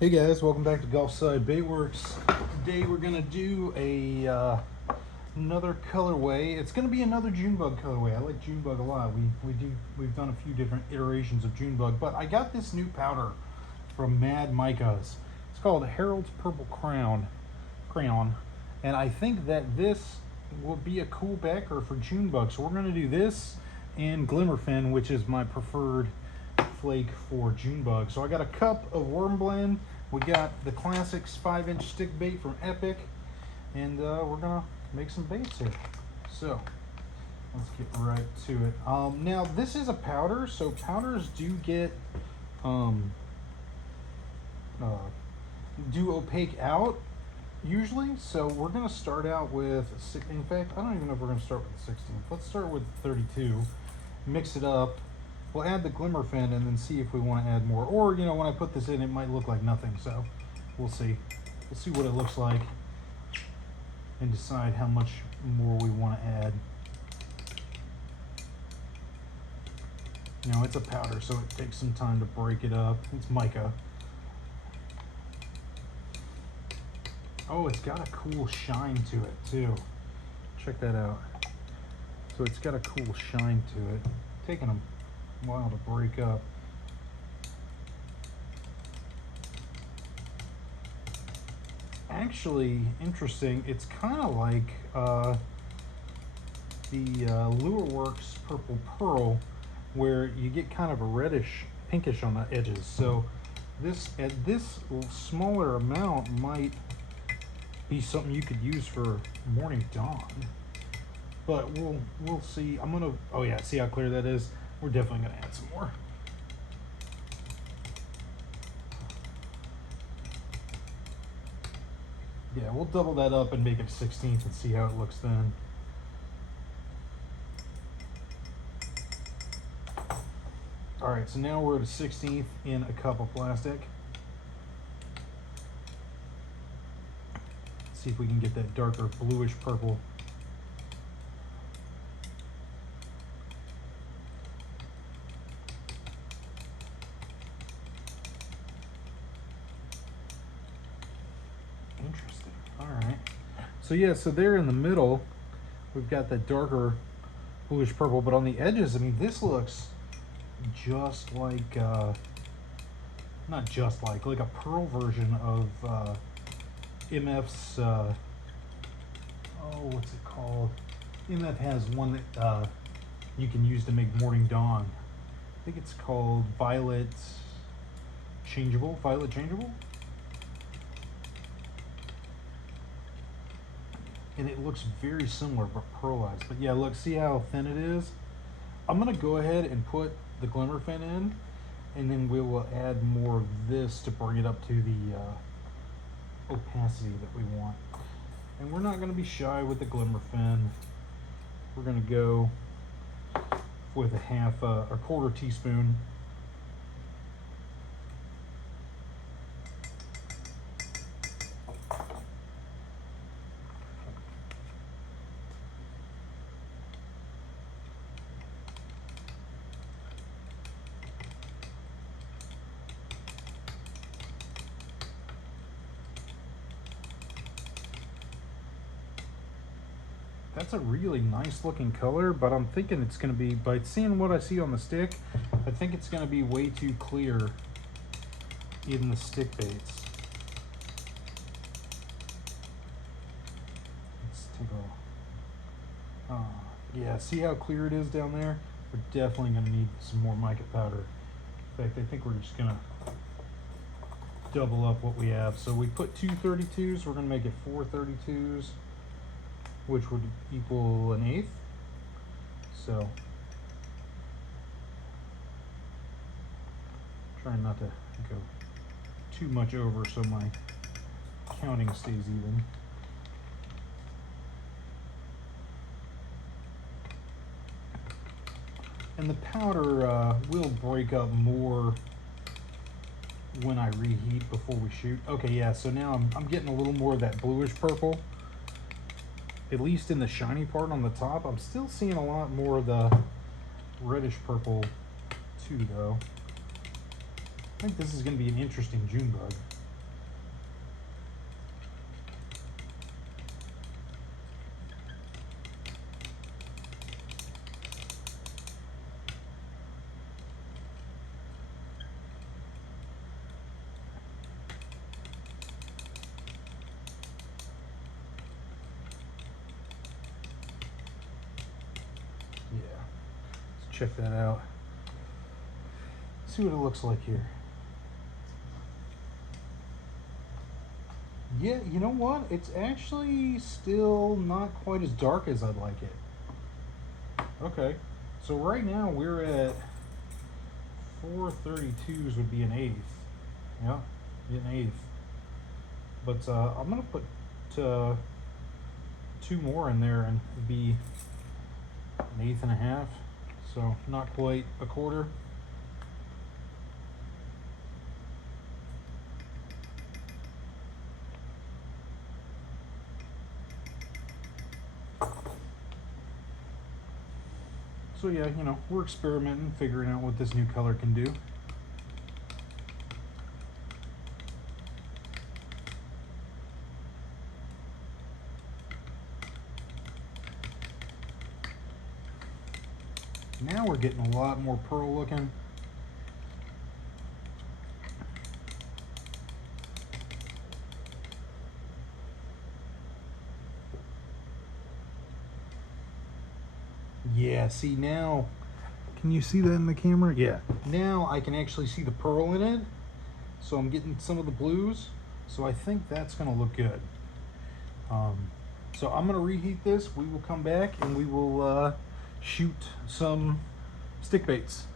Hey guys, welcome back to Gulfside Baitworks. Today we're gonna do another colorway. It's gonna be another junebug colorway. I like junebug a lot. We've done a few different iterations of junebug, but I got this new powder from Mad Micah's. It's called Harold's Purple Crayon, and I think that this will be a cool backer for junebug. So we're gonna do this and Glimmerfin, which is my preferred flake for junebug. So I got a cup of worm blend. We got the classics 5-inch stick bait from Epic, and we're gonna make some baits here. So let's get right to it. Now this is a powder, so powders do get do opaque out usually. So we're gonna start out with, in fact, I don't even know if we're gonna start with the 16th. Let's start with 32, mix it up. We'll add the Glimmerfin and then see if we want to add more. Or, you know, when I put this in, it might look like nothing. So we'll see. We'll see what it looks like and decide how much more we want to add. You know, it's a powder, so it takes some time to break it up. It's mica. Oh, it's got a cool shine to it, too. Check that out. So it's got a cool shine to it. Taking a while to break up. Actually, interesting. It's kind of like the Lure Works Purple Pearl, where you get kind of a reddish, pinkish on the edges. So this, at this smaller amount, might be something you could use for Morning Dawn. But we'll see. I'm gonna. Oh yeah, see how clear that is. We're definitely going to add some more. Yeah, we'll double that up and make it 16th and see how it looks then. All right, so now we're at a 16th in a cup of plastic. Let's see if we can get that darker bluish purple. Interesting. All right. So yeah, so there in the middle, we've got that darker bluish purple, but on the edges, I mean, this looks just like, not just like a pearl version of MF's, oh, what's it called? MF has one that you can use to make Morning Dawn. I think it's called Violet Changeable. And it looks very similar but pearlized. But yeah, look, see how thin it is? I'm gonna go ahead and put the Glimmerfin in, and then we will add more of this to bring it up to the opacity that we want. And we're not gonna be shy with the Glimmerfin. We're gonna go with a quarter teaspoon. That's a really nice looking color, but I'm thinking it's going to be, by seeing what I see on the stick, I think it's going to be way too clear in the stick baits. Let's take a, yeah, see how clear it is down there? We're definitely going to need some more mica powder. In fact, I think we're just going to double up what we have. So we put 2 32s, we're going to make it 4 32s. Which would equal an 1/8. So trying not to go too much over so my counting stays even. And the powder will break up more when I reheat before we shoot. Okay, yeah, so now I'm getting a little more of that bluish purple. At least in the shiny part on the top. I'm still seeing a lot more of the reddish purple too, though. I think this is going to be an interesting junebug. check that out. See what it looks like here. Yeah, you know what? It's actually still not quite as dark as I'd like it. Okay, so right now we're at 432s would be an eighth. Yeah, be an eighth. But I'm gonna put 2 more in there and it'd be an eighth and a half. So not quite a quarter. So yeah, you know, we're experimenting, figuring out what this new color can do. Now we're getting a lot more pearl looking. Yeah, see now, can you see that in the camera? Yeah. Now I can actually see the pearl in it. So I'm getting some of the blues. So I think that's gonna look good. So I'm gonna reheat this. We will come back and we will shoot some stick baits.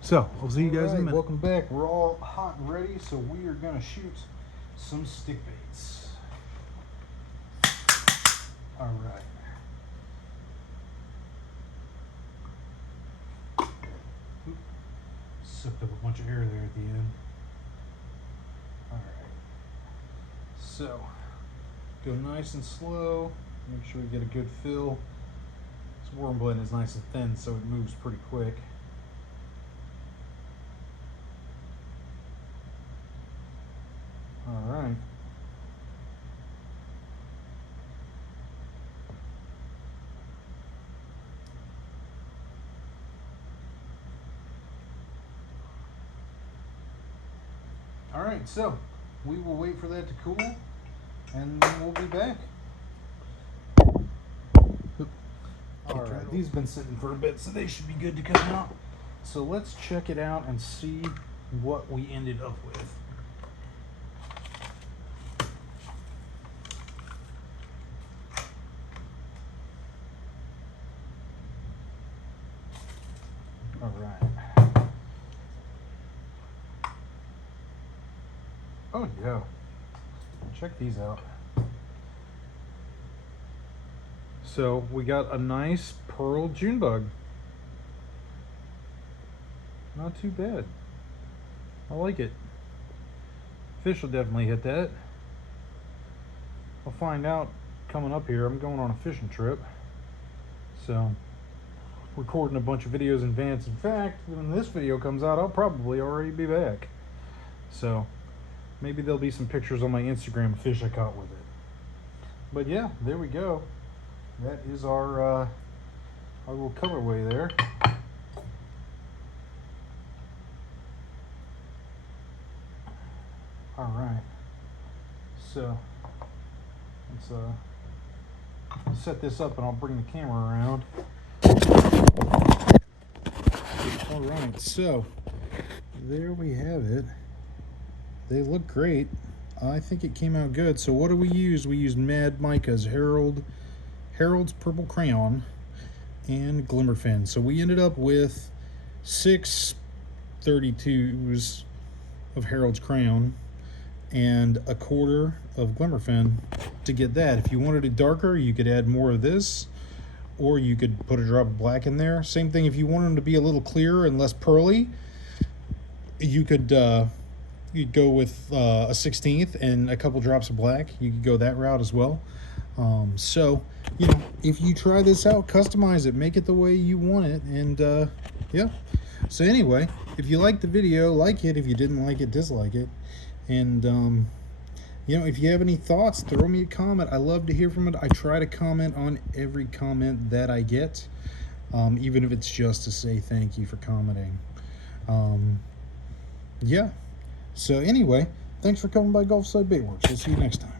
So I'll see you guys in a minute. Welcome back. We're all hot and ready. So we are gonna shoot some stick baits. All right. Sucked up a bunch of air there at the end. All right. So go nice and slow. Make sure we get a good fill. This worm blend is nice and thin, so it moves pretty quick. All right. All right, so we will wait for that to cool and then we'll be back. All right, these have been sitting for a bit, so they should be good to come out. So let's check it out and see what we ended up with. All right. Oh yeah, check these out. So we got a nice pearl junebug. Not too bad. I like it. Fish will definitely hit that. I'll find out coming up here. I'm going on a fishing trip. So recording a bunch of videos in advance. In fact, when this video comes out, I'll probably already be back. So maybe there'll be some pictures on my Instagram of fish I caught with it. But yeah, there we go. That is our little colorway there. All right. So let's set this up and I'll bring the camera around. All right. So there we have it. They look great. I think it came out good. So what do we use? We used Mad Mica's Harold's Purple Crayon and Glimmerfin. So we ended up with 6 32s of Harold's Crayon and a quarter of Glimmerfin to get that. If you wanted it darker, you could add more of this, or you could put a drop of black in there. Same thing if you want them to be a little clearer and less pearly, you could you'd go with a 1/16 and a couple drops of black. You could go that route as well. So, you know, if you try this out, customize it, make it the way you want it, and yeah. So anyway, if you liked the video, like it. If you didn't like it, dislike it. And you know, if you have any thoughts, throw me a comment. I love to hear from it. I try to comment on every comment that I get, even if it's just to say thank you for commenting. Yeah. So anyway, thanks for coming by Gulfside Baitworks. I'll see you next time.